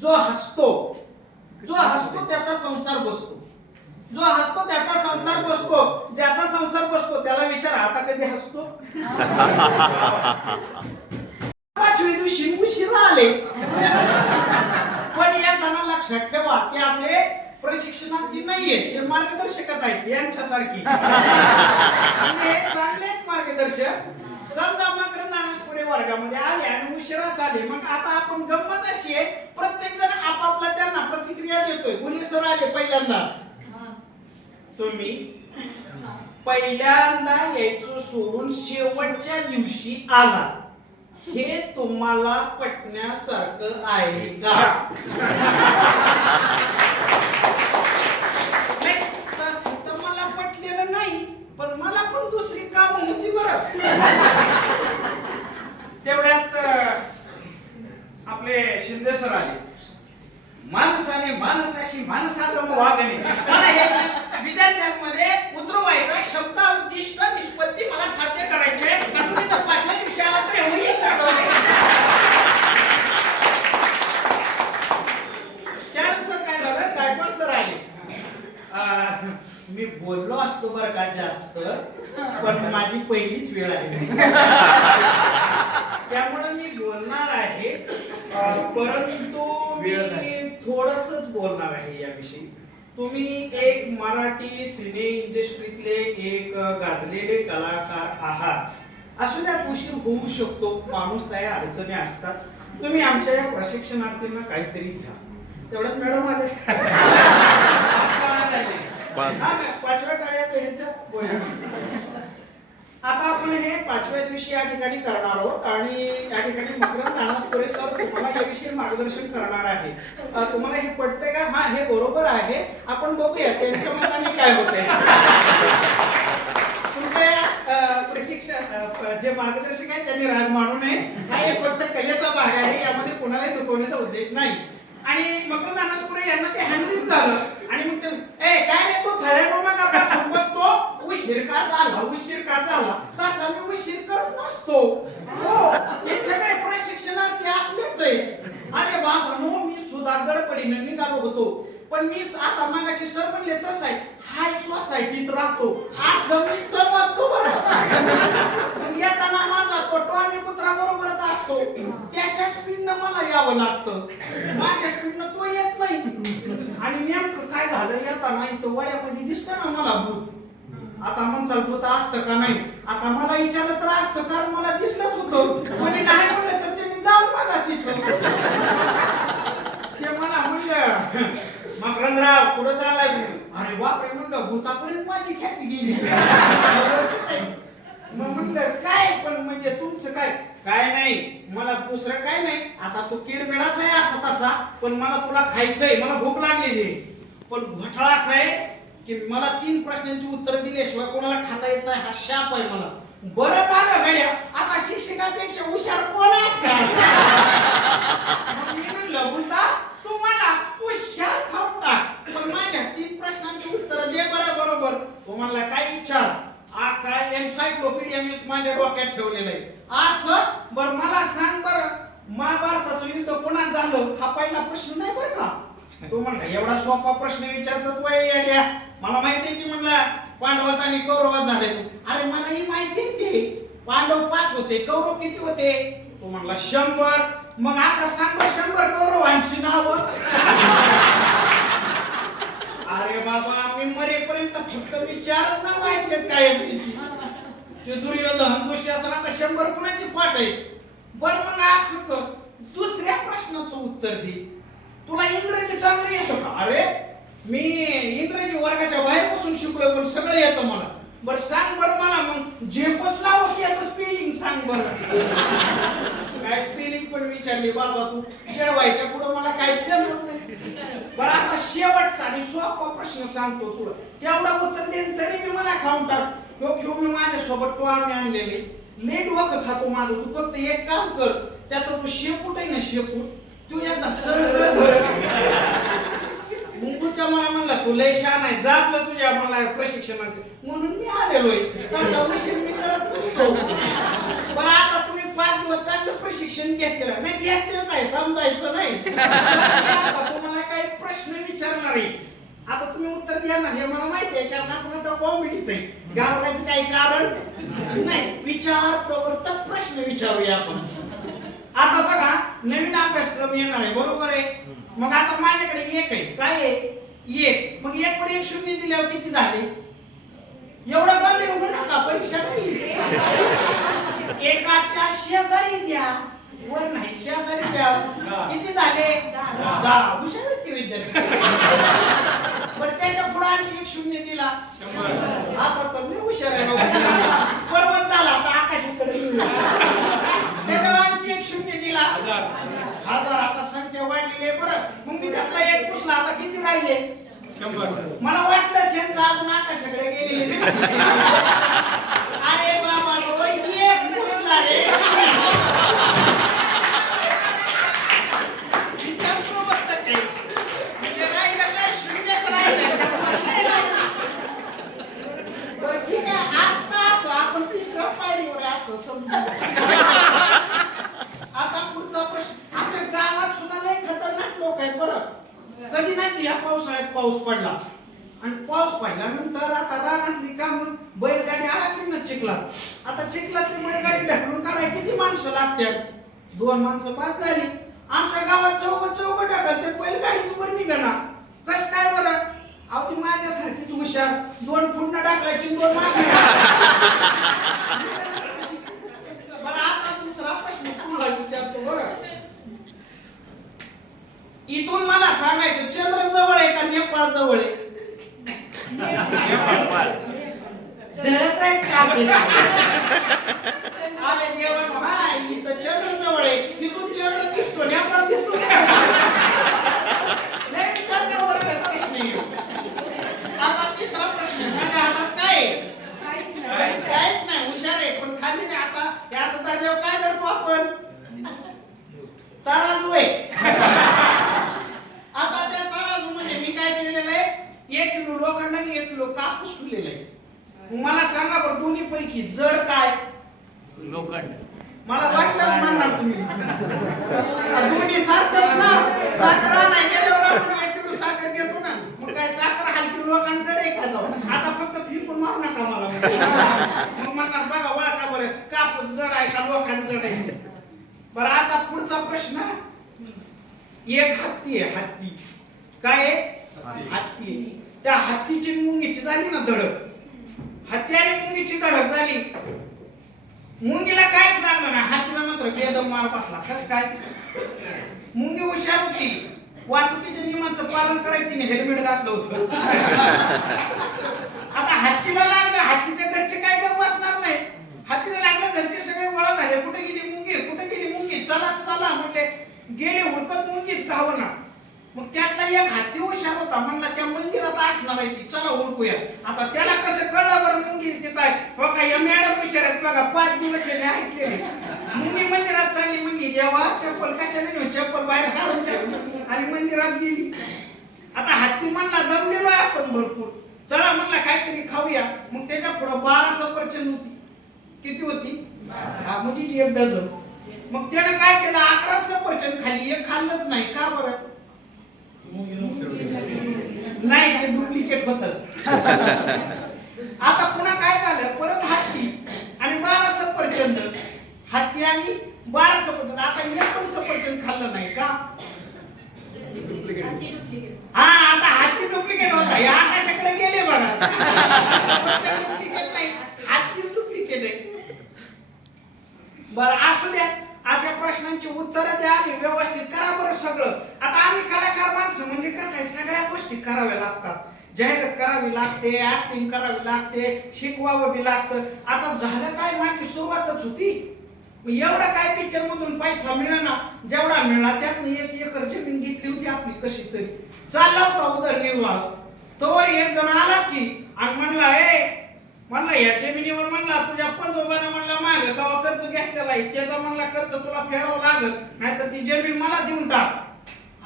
जो हसतो जो हसतो त्याचा संसार बसतो. जो हसतो त्याचा संसार बसतो ज्याचा संसार बसतो त्याला विचार आता कधी हसतो? दिवशी उशिरा आले. पण या त्यांना लक्षात ठेवा ते आपले प्रशिक्षणार्थी नाहीये ते मार्गदर्शकात आहेत यांच्यासारखी. चांगले मार्गदर्शक. समजा वर्गामध्ये आले आणि उशिराच आले मग आता आपण गंमत अशी आहे प्रत्येक जण आपापला त्यांना प्रतिक्रिया देतोय. गुन्हे सर आले पहिल्यांदाच. तुम्ही? पहिल्यांदा यायचं सोडून शेवटच्या दिवशी आला. हे तुम्हाला पटण्यासारखं आहे का नाही, तसं तर मला पटलेलं नाही पण मला पण दुसरी काम होती बरं तेवढ्यात अं, आपले शिंदे सर आले माणसाने माणसाशी माणसाचं वागणे मला हे विद्यार्थ्यांमध्ये उतरवायचा क्षमता उद्दिष्ट निष्पत्ती मला साध्य करायचे आहे. का तुम्ही तर पाचव्या दिवशी आला तर होईल त्यानंतर काय झालं गायकवाड सर आले अं, मी बोललो असतो बरं का जास्त पण माझी पहिलीच वेळ आहे. त्यामुळे मी बोलणार आहे अं, परंतु वेळ नाही. मी थोडसच बोलणार आहे याविषयी. तुम्ही एक मराठी सिने इंडस्ट्रीतले एक गाजलेले कलाकार आहात. असू द्या उशीर होऊ शकतो माणूस आहे अडचणी असतात. तुम्ही आमच्या या प्रशिक्षणार्थींना काहीतरी घ्या. तेवढ्यात मॅडम आले. पाच. हा, पाचव्या आता आपण हे पाचव्या दिवशी या ठिकाणी करणार आहोत आणि या ठिकाणी मकरंद नानासपुरे सर तुम्हाला याविषयी मार्गदर्शन करणार आहे. तुम्हाला हे पटतंय का? हा हे बरोबर आहे. आपण बघूया त्यांच्या मनाने काय होतंय. तुमच्या प्रशिक्षण जे मार्गदर्शक आहेत त्यांनी राग मानू नये. हा एक फक्त कलेचा भाग आहे. यामध्ये कोणालाही दुखवण्याचा उद्देश नाही. आणि मकरंद नानासपुरे यांना ते हँडलिंग झालं आणि मग ते ए काय नाही तो थळ्या आपला सोबत तो उशीर का झाला उशीर का झाला? तसा आम्ही उशीर करत नसतो. हो हे सगळे प्रशिक्षणार्थी आपलेच आहे अरे बाबांनो मी सुद्धा गडबडीने निघालो होतो. पण मी आता मागाशी सर म्हणले तसं आहे हाय सोसायटीत राहतो. असं मी समजतो बरं. येताना माझा तो टॉमी कुत्रा बरोबरच असतो. त्याच्या स्पीडनं मला यावं लागतं. माझ्या स्पीडनं तो येत नाही. नेमकं काय झालं? येताना इथं वड्यामध्ये दिसतं ना मला भूत. आता म्हणचाल भूत असतं का नाही? आता मला विचारलं तर असतं कारण मला दिसलंच होतं. कोणी नाही म्हणलं तर त्यांनी जाऊन बघा तिथं ते मला म्हणलं मग रंगराव कुठं चाललाय अरे बापरे म्हणलं भूतापर्यंत माझी ख्याती गेली. मग म्हणलं काय पण म्हणजे तुमचं काय? काय नाही मला दुसरं काय नाही. आता तू किडमिडाच आहे असा तसा पण मला तुला खायचंय. मला भूक लागलेली आहे. पण घोटाळा असा आहे की मला तीन प्रश्नांची उत्तर दिल्याशिवाय कोणाला खाता येत नाही हा शाप आहे मला. बरं झालं गड्या. आता शिक्षकापेक्षा हुशार कोण असणार? मी म्हणलं भूता तू मला हुशार खाऊ टाक. पण माझ्या तीन प्रश्नांची उत्तर दे बरं बरोबर. तो म्हणला काय विचार हा काय एन्सायक्लोपीडिया मी माझ्या डोक्यात ठेवलेलं आहे. असं? बरं मला सांग बर. महाभारताचं युद्ध कोणात झालं? हा पहिला प्रश्न नाही बरं का? तो म्हणला एवढा सोपा प्रश्न विचारतात वय येड्या. मला माहिती आहे की म्हणला पांडवात आणि कौरवात झाले. अरे मला ही माहिती आहे की पांडव पाच होते कौरव किती होते? तो म्हणला शंभर. मग आता सांग शंभर कौरवांची नाव. अरे बाबा मी मरेपर्यंत फक्त विचारच नाव ऐकलेत काय त्यांची. ते दुर्योधन दुःशासन आता शंभर कुणाची पाठ आहे? बर मग असं कर. दुसऱ्या प्रश्नाचं उत्तर दे. तुला इंग्रजी चांगलं येतं का? अरे मी इंग्रजी वर्गाच्या बाहेर बसून शिकलो पण सगळं येतं मला. बर सांग बर मला मग झेपच लावत याचं स्पेलिंग सांग बर. काय स्पेलिंग पण विचारली बाबा तू? खेळवायच्या पुढे मला काहीच जमत नाही. बरं आता शेवटचा आणि सोपा प्रश्न सांगतो तुला. तेवढा उत्तर देईन तरी मी मला खाऊन टाक. तो घेऊन मी माझ्यासोबत तो आम्ही आणलेले. लेट वक खातो माझं. तू फक्त एक काम कर त्याचं तू शेपूट आहे ना शेपूट. तू एकदा सरळ मला म्हणला तू लय शान आहे जा आपलं तुझ्या मला प्रशिक्षणात म्हणून मी आलेलोय त्याचा उशीर मी करत नसतो. पण आता तुम्ही पाच दिवस चांगलं प्रशिक्षण घेतलेलं नाही घेतलेलं नाही समजायचं नाही. आहे. आता तुम्ही उत्तर द्या ना हे मला माहिती आहे कारण आपण आता कॉमेडीत आहे. घाबरायचं काही कारण? नाही. विचार प्रवर्तक प्रश्न विचारूया आपण. आता बघा नवीन अभ्यासक्रम येणार आहे बरोबर आहे? मग आता माझ्याकडे एक आहे. काय आहे? एक. मग एक वर एक शून्य दिल्यावर किती झाले? एवढं कमी होऊ नका परीक्षा नाही एकाच्या शेजारी द्या वर नाही शेजारी द्या. किती झाले? दहा. हुशार आहेत की विद्यार्थी. बरं त्याच्या पुढे आणखी एक शून्य दिला. आता तर मी हुशार आहे बाबा. बरोबर झाला आता आकाशाकडे येऊया. त्याच्यावर आणखी एक शून्य दिला हजार आता संख्या वाढलेली आहे बरं मग मी त्यातला एक पुसला आता किती राहिले मला वाटलं त्यांचं अजून ना गेलेले नाही. पावसाळ्यात पाऊस पडला. आणि पाऊस पडल्यानंतर आता रानातली काम बैलगाडी अडकली ना चिखलात आता चिखलातली बैलगाडी ढकलून काढाय किती माणसं लागतात? दोन माणसं पाच झाली. आमच्या गावात चौघ चौघ ढकलतात बैलगाडीच वर निघाना कस काय बरं? अहो ती माझ्यासारखीच हुशार. दोन फुडणं टाकल्याची दोन मागे. बरं आता दुसरा प्रश्न तुम्हाला विचारतो बरं. इथून मला सांगायचं चंद्र जवळ आहे का नेपाळ. जवळ आहे देवा हा इथं चंद्र जवळ आहे. तिथून चंद्र दिसतो नेपाळ दिसतो. लय चंद्रावर काही प्रश्न. आता तिसरा प्रश्न सांगा आता काय? आहे? काहीच नाही हुशार आहे पण खाली नाही आता. काय करतो आपण? तराजू आहे आता त्या तराजू मध्ये मी काय केलेलं आहे एक किलो लोखंड आणि एक किलो कापूस ठेवलेला आहे मला सांगा बरं दोन्ही पैकी जड काय? लोखंड. मला वाटलं? म्हणणार तुम्ही दोन्ही सारखंच ना? साखर नाही गेल्यावर आपण एक किलो साखर घेतो ना. मग काय साखर हलकी लोकांना जड आहे का जाऊ? आता फक्त फिरकून मारू नका मला. मग म्हणणार बघा ओळखा बरं? कापूस जड आहे का लोखंड जड आहे? बरं आता पुढचा प्रश्न. एक हत्ती आहे हत्ती. काय आहे? हत्ती आहे. त्या हत्तीची मुंगीची झाली ना धडक. हत्ती आणि मुंगीची धडक झाली. मुंगीला काहीच लागलं नाही. हत्तीला मात्र बेदम मार बसला. कस काय? मुंगी हुशार होती. वाहतुकीच्या नियमांचं पालन करायची तिने हेल्मेट घातलं होतं. आता हत्तीला लागलं हत्तीच्या घरचे काय गप बसणार नाही. हत्तीला लागलं घरचे सगळे वळा झाले कुठे गेली मुंगी? कुठे गेली मुंगी? चला चला म्हणले. गेले हुडकत मुंगीच गावना मग त्यातला एक हाती हुशार होता. म्हणला त्या मंदिरात असणार आहे ती. चला ओळखूया. आता त्याला कसं कळलं बरं मुंगी तिथं आहे. हो का या मॅडम हुशार आहेत. बघा पाच दिवस याने ऐकलेले मुंगी मंदिरात चालली मुंगी. देवा चप्पल कशाला नेऊ? चप्पल बाहेर काढून आणि मंदिरात गेली. आता हत्ती म्हणला दमलेलो आहे आपण भरपूर. चला म्हणला काहीतरी खाऊया. मग त्याच्या पुढं बारा सफरचंद होती. किती होती? हा म्हणजे एक डझन. मग त्यानं काय केलं? अकरा सफरचंद खाली. एक खाल्लंच नाही. का बरं? नाही ते डुप्लिकेट होत आता पुन्हा काय झालं? परत हत्ती आणि बारा सफरचंद. हत्ती आणि बारा सफरचंद. आता एक पण सफरचंद खाल्लं नाही का? हा आता हत्ती डुप्लिकेट होता. या आकाशाकडे गेले बघा. डुप्लिकेट नाही हत्ती डुप्लिकेट आहे बरं असू द्या. अशा प्रश्नांची उत्तरं द्या आणि व्यवस्थित करा बरं सगळं. आता आम्ही कलाकार माणसं म्हणजे कसं आहे सगळ्या गोष्टी कराव्या लागतात. जाहिरात करावी लागते ऍक्टिंग करावी लागते शिकवावं बी लागतं. आता झालं काय माझी सुरुवातच होती. एवढा काय पिक्चर मधून पैसा मिळेना जेवढा मिळाला त्यातनं एक एकर जमीन घेतली होती आपली कशी तरी. चालला होता उदरनिर्वाह तोवर एक जण आला की आणि म्हणला ए म्हणला या जमिनीवर म्हणला तुझ्या पंजोबाने म्हणला माग तेव्हा कर्ज घेतलेला आहे. त्याचा म्हणला कर्ज तुला फेडावं लागत नाहीतर ती जमीन मला देऊन टाक.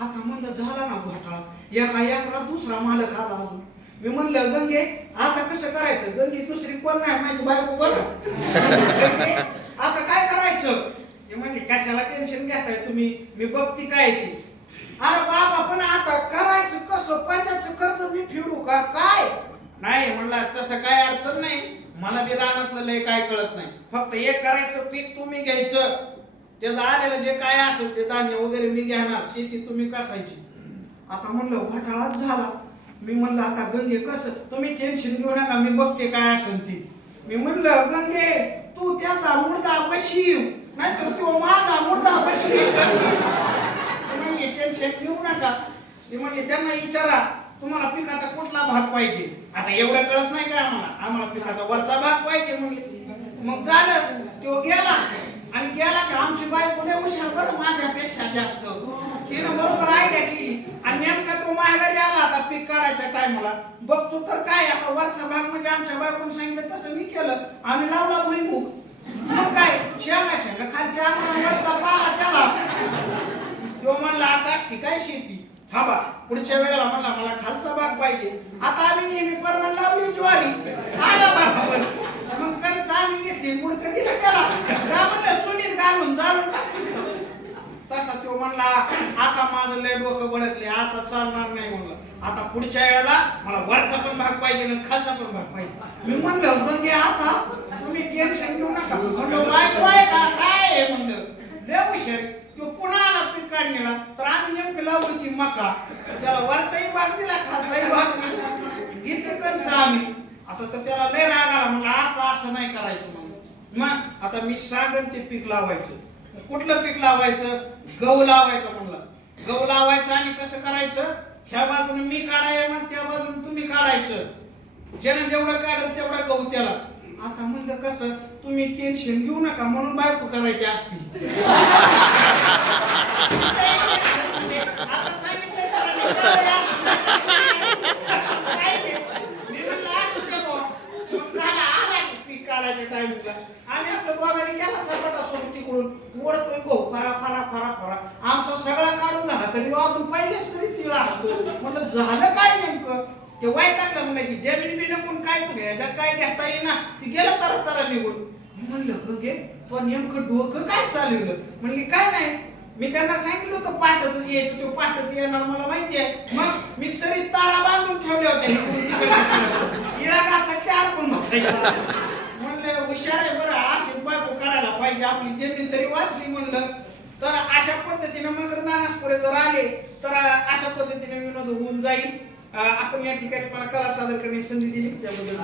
आता म्हणलं झाला ना घोटाळा. एका एकरा दुसरा मालक आला अजून. मी म्हणलं गंगे आता कसं करायचं? गंगे दुसरी कोण नाही माझी बायको बरं. आता काय करायचं? ते म्हणले कशाला टेन्शन घेताय तुम्ही? मी बघती काय ती. अरे बाबा पण आता करायचं कसं? पंचायतचं खर्च मी पंचायत का? काय? नाही म्हणला तसं काय अडचण नाही. मला बी रानातलं लय काय कळत नाही. फक्त एक करायचं पीक तुम्ही घ्यायचं. त्याचं आलेलं जे काय असेल ते धान्य वगैरे मी घेणार शेती तुम्ही कसायची? आता म्हणलं घोटाळाच झाला. मी म्हणलं आता गंगे कसं? तुम्ही टेन्शन घेऊ नका मी बघते काय असेल ती. मी म्हणलं गंगे तू त्याचा मुर्दा बशीव. नाहीतर तो माझा मुर्दा बशीव. तुम्ही टेन्शन घेऊ नका. मी म्हणले त्यांना विचारा तुम्हाला पिकाचा कुठला भाग पाहिजे? आता एवढं कळत नाही का आम्हाला? आम्हाला पिकाचा वरचा भाग पाहिजे म्हणले. मग झालं तो गेला. आणि गेला की आमची बायको लय हुशार बरं माझ्यापेक्षा जास्त. तिनं बरोबर आयडिया केली. आणि नेमका तो माहेरारी आला आता पीक काढायच्या टायमाला. बघतो तर काय आता वरचा भाग म्हणजे आमच्या बायकोने सांगितलं तसं मी केलं. आम्ही लावला भुईमुग. मग काय शेंगा शेंगा खालच्या वरचा पाला त्याला तो म्हणला असं असती काय शेती? थांबा पुढच्या वेळेला म्हणला मला खालचा भाग पाहिजे. आता आम्ही नेहमी परमान लावली ज्वारी. आला बाबा आम्ही घेतली मुडक दिलं त्याला. जा म्हणलं चुलीत घालून जाळून टाकली. तसा तो म्हणला आता माझं लय डोकं बडकले आता चालणार नाही म्हणलं. आता पुढच्या वेळेला मला वरचा पण भाग पाहिजे आणि खालचा पण भाग पाहिजे. मी म्हणलं गंगे आता तुम्ही टेन्शन घेऊ नका. म्हणलं बायको आहे का काय आहे? म्हणलं लय हुशार तो पुन्हा आला पीक काढणीला. तर आम्ही नेमकी लावली ती मका. त्याला वरचाही भाग दिला खालचाही भाग दिला. घेतले आम्ही. आता तर त्याला लय राग आला म्हणलं आता असं नाही करायचं म्हणलं मग आता मी सांगन ते पीक लावायचं. कुठलं पीक लावायचं? गहू लावायचं म्हणलं. गहू लावायचं आणि कसं करायचं? ह्या बाजूने मी काढायला मग त्या बाजूने तुम्ही काढायचं. ज्यानं जेवढं काढेल तेवढा गहू त्याला. आता म्हणलं कसं? तुम्ही टेन्शन घेऊ नका म्हणून बायको करायची असती. आता सांगितलंय सरांनी, काय ते? मी म्हणलं असू दे बुवा. मग झालं, आला की पीक काढायच्या टायमिंगला आम्ही आपल्या दोघांनी केला सरपटा सोडून तिकडून. ओढतोय गो फरा फरा फरा फरा. आमचा सगळा काढून झाला तरी हो अजून पहिलेच तरी तिला राहतो म्हणलं झालं काय नेमकं? ते वैतागलं म्हणलं की जमीन बिन कोण काय कुठे ह्याच्यात काय घेता येईना? ती गेलं तर तर निघून म्हणलं गे तो नेमकं डोकं काय चालवलं? म्हणली काय नाही. मी त्यांना सांगितलं होतं पाठच यायचं तो पाठच येणार मला माहिती आहे. मग मी सरी तारा बांधून ठेवल्या होत्या इकडून घातला चार पण बसायचा. हुशार आहे बरं अशी बायको करायला पाहिजे. आपली जमीन तरी वाचली म्हणलं तर अशा पद्धतीने मगर नानासपुरे जर आले तर अशा पद्धतीने विनोद होऊन जाईल. आपण या ठिकाणी मला कला सादर करण्याची संधी दिली. त्याबद्दल